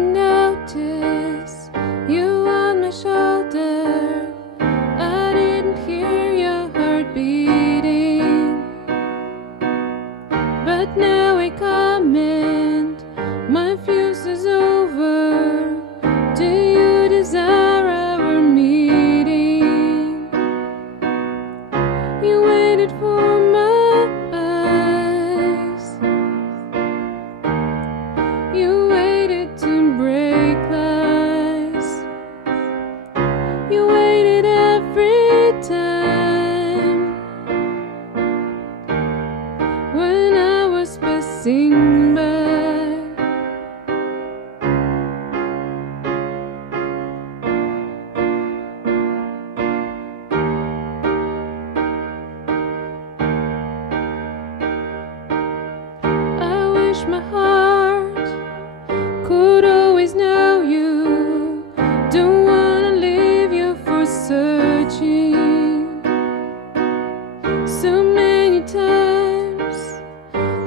didn't notice you on my shoulder. I didn't hear your heart beating. But now I comment, my fuse is over. Do you desire our meeting? You waited for my eyes. You waited to break lies. You waited every time when I was passing by. My heart could always know you. Don't wanna leave you for searching. So many times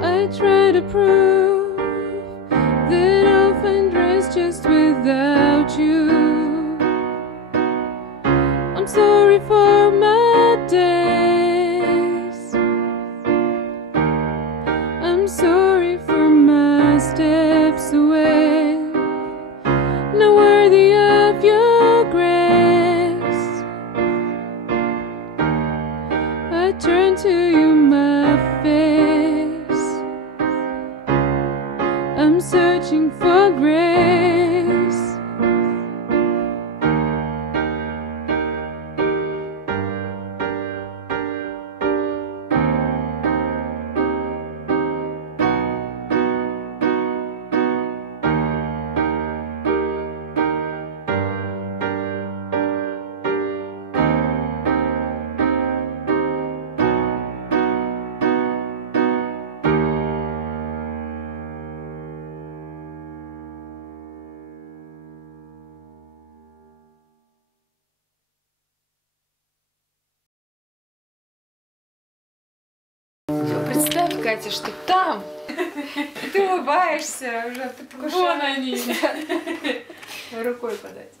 I try to prove that I'll find rest just without you. I'm sorry for my days. I'm sorry for my steps away, not worthy of your grace. I turn to you, my face. I'm searching for grace. Представь, Катя, что там ты улыбаешься уже. Вон они. Рукой подать.